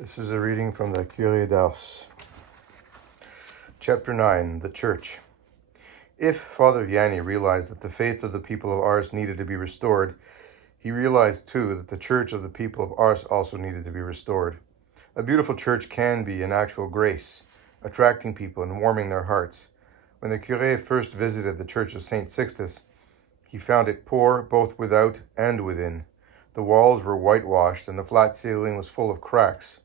This is a reading from the Curé of Ars. Chapter 9, The Church. If Father Vianney realized that the faith of the people of Ars needed to be restored, he realized too that the church of the people of Ars also needed to be restored. A beautiful church can be an actual grace, attracting people and warming their hearts. When the Curé first visited the church of St. Sixtus, he found it poor both without and within. The walls were whitewashed and the flat ceiling was full of cracks.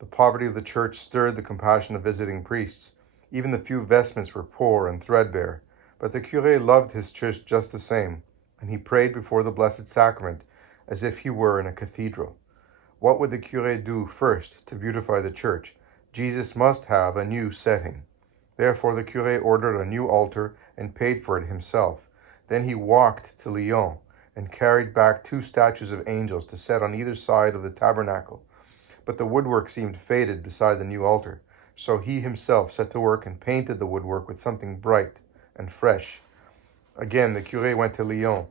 The poverty of the church stirred the compassion of visiting priests. Even the few vestments were poor and threadbare, but the curé loved his church just the same, and he prayed before the Blessed Sacrament as if he were in a cathedral. What would the curé do first to beautify the church? Jesus must have a new setting. Therefore the curé ordered a new altar and paid for it himself. Then he walked to Lyon and carried back 2 statues of angels to set on either side of the tabernacle. But the woodwork seemed faded beside the new altar, so he himself set to work and painted the woodwork with something bright and fresh. Again, the curé went to Lyon.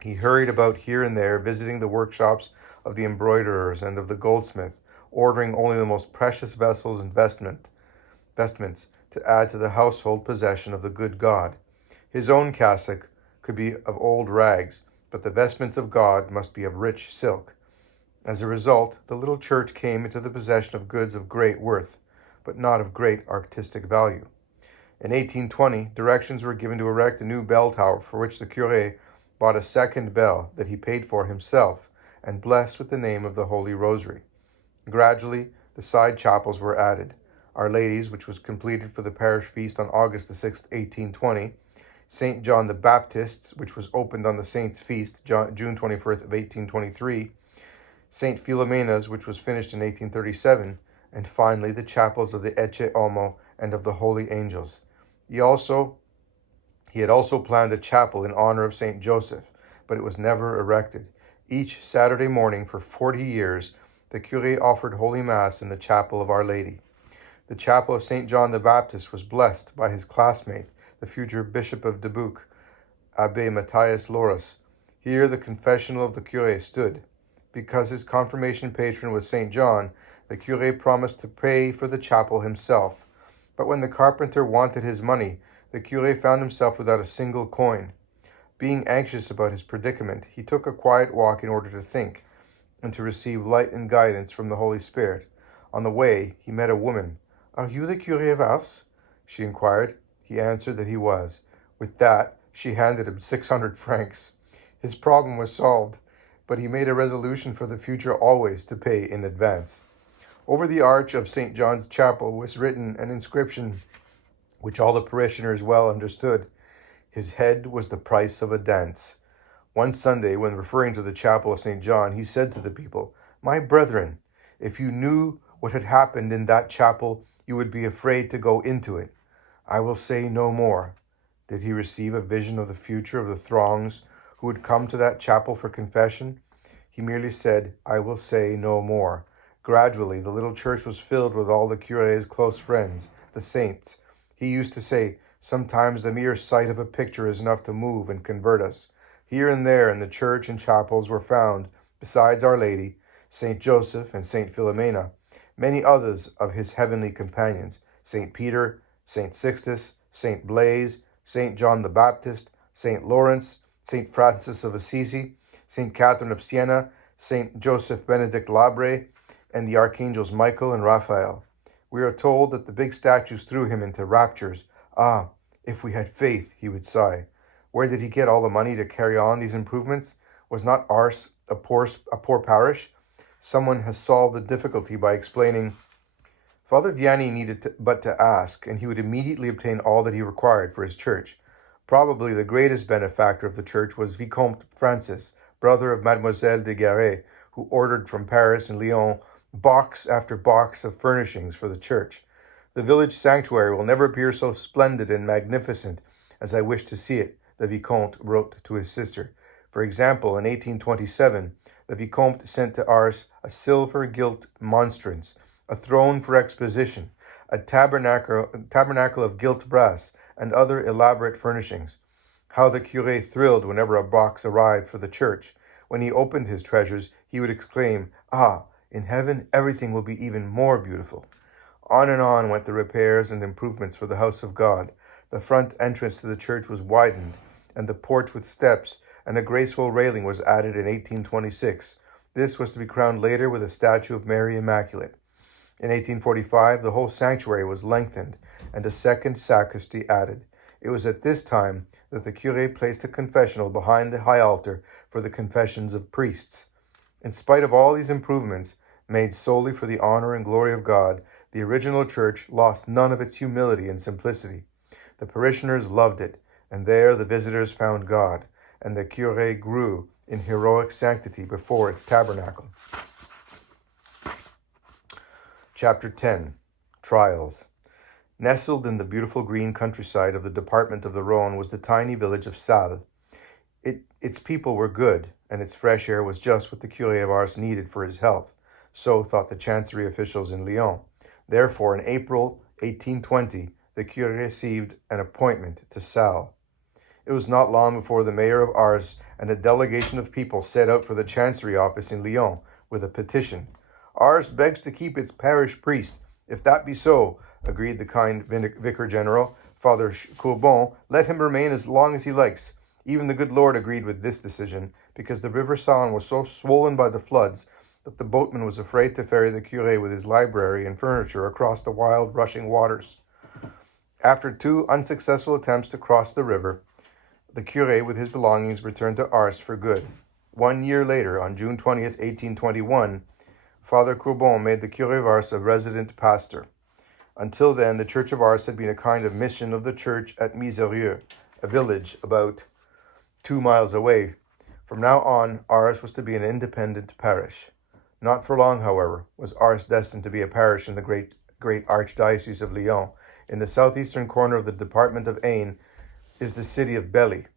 He hurried about here and there, visiting the workshops of the embroiderers and of the goldsmith, ordering only the most precious vessels and vestments to add to the household possession of the good God. His own cassock could be of old rags, but the vestments of God must be of rich silk. As a result, the little church came into the possession of goods of great worth, but not of great artistic value. In 1820, directions were given to erect a new bell tower, for which the curé bought a second bell that he paid for himself and blessed with the name of the Holy Rosary. Gradually, the side chapels were added. Our Lady's, which was completed for the parish feast on August the 6th, 1820, St. John the Baptist's, which was opened on the saint's feast, June 21st of 1823, St. Philomena's, which was finished in 1837, and finally the chapels of the Ecce Homo and of the Holy Angels. He had also planned a chapel in honor of St. Joseph, but it was never erected. Each Saturday morning for 40 years, the curé offered Holy Mass in the chapel of Our Lady. The chapel of St. John the Baptist was blessed by his classmate, the future Bishop of Dubuque, Abbé Matthias Loris. Here the confessional of the curé stood. Because his confirmation patron was St. John, the curé promised to pay for the chapel himself. But when the carpenter wanted his money, the curé found himself without a single coin. Being anxious about his predicament, he took a quiet walk in order to think and to receive light and guidance from the Holy Spirit. On the way, he met a woman. "Are you the Curé of Ars?" she inquired. He answered that he was. With that, she handed him 600 francs. His problem was solved, but he made a resolution for the future always to pay in advance. Over the arch of St. John's Chapel was written an inscription which all the parishioners well understood. His head was the price of a dance. One Sunday, when referring to the chapel of St. John, he said to the people, "My brethren, if you knew what had happened in that chapel, you would be afraid to go into it. I will say no more." Did he receive a vision of the future of the throngs who would come to that chapel for confession? He merely said, "I will say no more." Gradually, the little church was filled with all the curé's close friends, the saints. He used to say, "Sometimes the mere sight of a picture is enough to move and convert us." Here and there in the church and chapels were found, besides Our Lady, St. Joseph and St. Philomena, many others of his heavenly companions, St. Peter, St. Sixtus, St. Blaise, St. John the Baptist, St. Lawrence, St. Francis of Assisi, St. Catherine of Siena, St. Joseph Benedict Labre, and the archangels Michael and Raphael. We are told that the big statues threw him into raptures. "Ah, if we had faith," he would sigh. Where did he get all the money to carry on these improvements? Was not Ars a poor parish? Someone has solved the difficulty by explaining, Father Vianney needed but to ask, and he would immediately obtain all that he required for his church. Probably the greatest benefactor of the church was Vicomte Francis, brother of Mademoiselle de Garay, who ordered from Paris and Lyon box after box of furnishings for the church. "The village sanctuary will never appear so splendid and magnificent as I wish to see it," the Vicomte wrote to his sister. For example, in 1827, the Vicomte sent to Ars a silver gilt monstrance, a throne for exposition, a tabernacle of gilt brass, and other elaborate furnishings. How the curé thrilled whenever a box arrived for the church. When he opened his treasures, he would exclaim, "Ah, In heaven, everything will be even more beautiful. On and on went the repairs and improvements for the house of God. The front entrance to the church was widened, and the porch with steps and a graceful railing was added in 1826. This was to be crowned later with a statue of Mary Immaculate. In 1845, the whole sanctuary was lengthened and a second sacristy added. It was at this time that the curé placed a confessional behind the high altar for the confessions of priests. In spite of all these improvements, made solely for the honor and glory of God, the original church lost none of its humility and simplicity. The parishioners loved it, and there the visitors found God, and the curé grew in heroic sanctity before its tabernacle. Chapter 10. Trials. Nestled in the beautiful green countryside of the department of the Rhône was the tiny village of Salles. Its people were good, and its fresh air was just what the Curé of Ars needed for his health. So thought the chancery officials in Lyon. Therefore, in April 1820, the Curé received an appointment to Salles. It was not long before the mayor of Ars and a delegation of people set out for the chancery office in Lyon with a petition. Ars begs to keep its parish priest. If that be so, agreed the kind vicar general, Father Courbon, let him remain as long as he likes. Even the good Lord agreed with this decision, because the river Saône was so swollen by the floods that the boatman was afraid to ferry the curé with his library and furniture across the wild, rushing waters. After 2 unsuccessful attempts to cross the river, the curé with his belongings returned to Ars for good. 1 year later, on June 20th, 1821, Father Courbon made the Curé of Ars a resident pastor. Until then, the Church of Ars had been a kind of mission of the church at Miserieux, a village about 2 miles away. From now on, Ars was to be an independent parish. Not for long, however, was Ars destined to be a parish in the great archdiocese of Lyon. In the southeastern corner of the department of Ain is the city of Belly.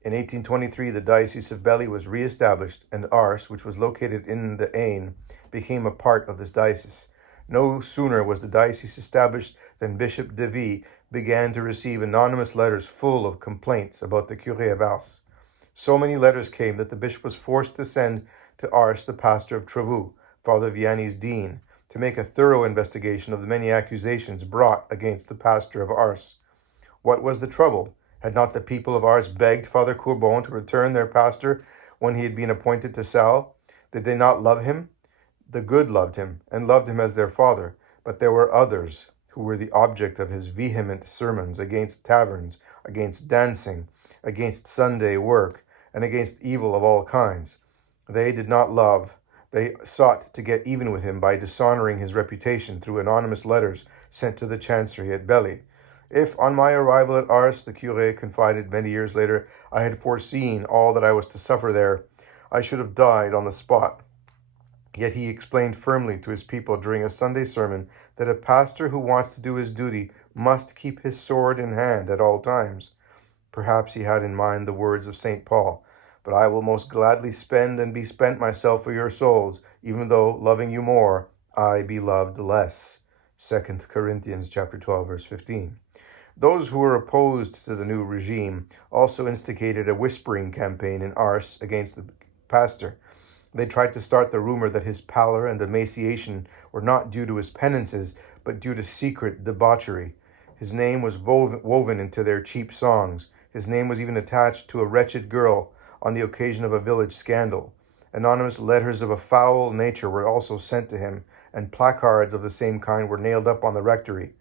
In 1823, the diocese of Belly was re-established, and Ars, which was located in the Ain, became a part of this diocese. No sooner was the diocese established than Bishop de Vie began to receive anonymous letters full of complaints about the Curé of Ars. So many letters came that the bishop was forced to send to Ars the pastor of Trevoux, Father Vianney's dean, to make a thorough investigation of the many accusations brought against the pastor of Ars. What was the trouble? Had not the people of Ars begged Father Courbon to return their pastor when he had been appointed to Salles? Did they not love him? The good loved him, and loved him as their father, but there were others who were the object of his vehement sermons against taverns, against dancing, against Sunday work, and against evil of all kinds. They did not love. They sought to get even with him by dishonoring his reputation through anonymous letters sent to the chancery at Belly. If, on my arrival at Ars, the curé confided many years later, I had foreseen all that I was to suffer there, I should have died on the spot. Yet he explained firmly to his people during a Sunday sermon that a pastor who wants to do his duty must keep his sword in hand at all times. Perhaps he had in mind the words of St. Paul, "But I will most gladly spend and be spent myself for your souls, even though, loving you more, I be loved less." 2 Corinthians chapter 12, verse 15. Those who were opposed to the new regime also instigated a whispering campaign in Ars against the pastor. They tried to start the rumor that his pallor and emaciation were not due to his penances, but due to secret debauchery. His name was woven into their cheap songs. His name was even attached to a wretched girl on the occasion of a village scandal. Anonymous letters of a foul nature were also sent to him, and placards of the same kind were nailed up on the rectory.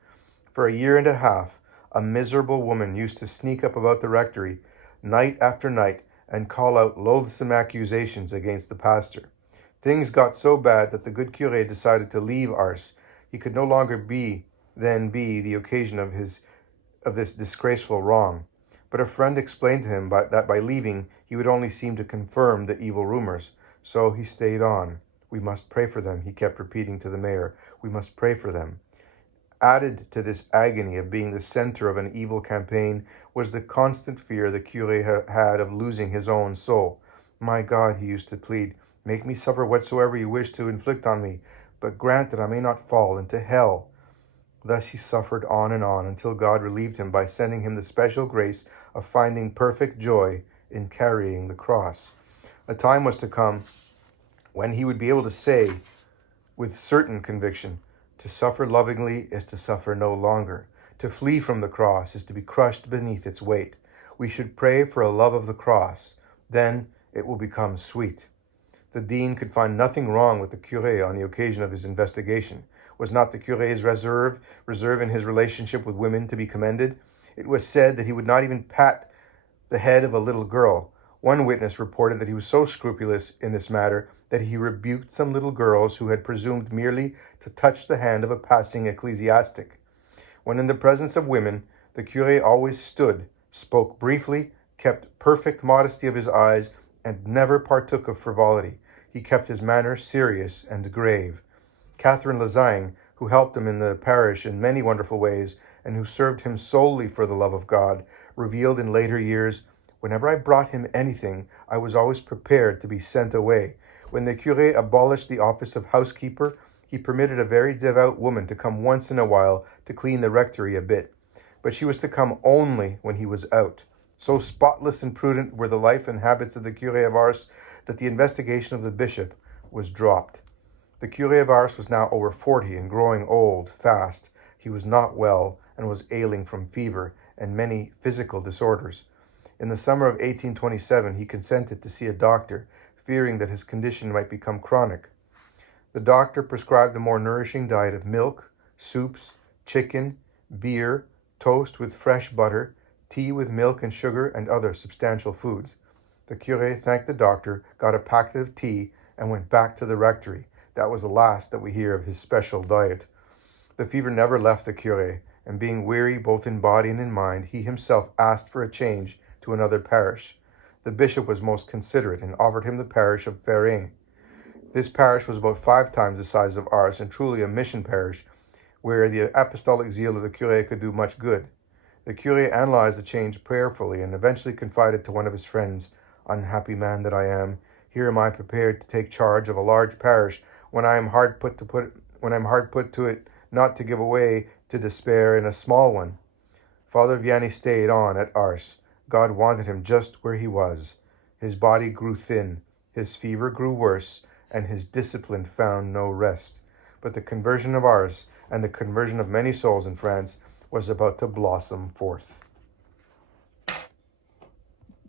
For a year and a half, a miserable woman used to sneak up about the rectory, night after night, and call out loathsome accusations against the pastor. Things got so bad that the good curé decided to leave Ars. He could no longer be the occasion of this disgraceful wrong. But a friend explained to him that by leaving, he would only seem to confirm the evil rumors. So he stayed on. "We must pray for them," he kept repeating to the mayor. "We must pray for them." Added to this agony of being the center of an evil campaign was the constant fear the curé had of losing his own soul. "My God," he used to plead, "make me suffer whatsoever you wish to inflict on me, but grant that I may not fall into hell." Thus he suffered on and on until God relieved him by sending him the special grace of finding perfect joy in carrying the cross. A time was to come when he would be able to say, with certain conviction. To suffer lovingly is to suffer no longer. To flee from the cross is to be crushed beneath its weight. We should pray for a love of the cross. Then it will become sweet. The dean could find nothing wrong with the curé on the occasion of his investigation. Was not the curé's reserve in his relationship with women to be commended? It was said that he would not even pat the head of a little girl. One witness reported that he was so scrupulous in this matter that he rebuked some little girls who had presumed merely to touch the hand of a passing ecclesiastic. When in the presence of women, the curé always stood, spoke briefly, kept perfect modesty of his eyes, and never partook of frivolity. He kept his manner serious and grave. Catherine Lasagne, who helped him in the parish in many wonderful ways, and who served him solely for the love of God, revealed in later years, "Whenever I brought him anything, I was always prepared to be sent away. When the curé abolished the office of housekeeper, he permitted a very devout woman to come once in a while to clean the rectory a bit, but she was to come only when he was out. So spotless and prudent were the life and habits of the Curé of Ars that the investigation of the bishop was dropped. The Curé of Ars was now over 40 and growing old fast. He was not well and was ailing from fever and many physical disorders. In the summer of 1827, he consented to see a doctor, fearing that his condition might become chronic. The doctor prescribed a more nourishing diet of milk, soups, chicken, beer, toast with fresh butter, tea with milk and sugar, and other substantial foods. The curé thanked the doctor, got a packet of tea, and went back to the rectory. That was the last that we hear of his special diet. The fever never left the curé, and being weary both in body and in mind, he himself asked for a change to another parish. The bishop was most considerate and offered him the parish of Ferrain. This parish was about 5 times the size of Ars, and truly a mission parish, where the apostolic zeal of the curé could do much good. The curé analyzed the change prayerfully and eventually confided to one of his friends, "Unhappy man that I am, here am I prepared to take charge of a large parish when I am hard put to it not to give way to despair in a small one." Father Vianney stayed on at Ars. God wanted him just where he was. His body grew thin, his fever grew worse, and his discipline found no rest. But the conversion of Ars and the conversion of many souls in France was about to blossom forth.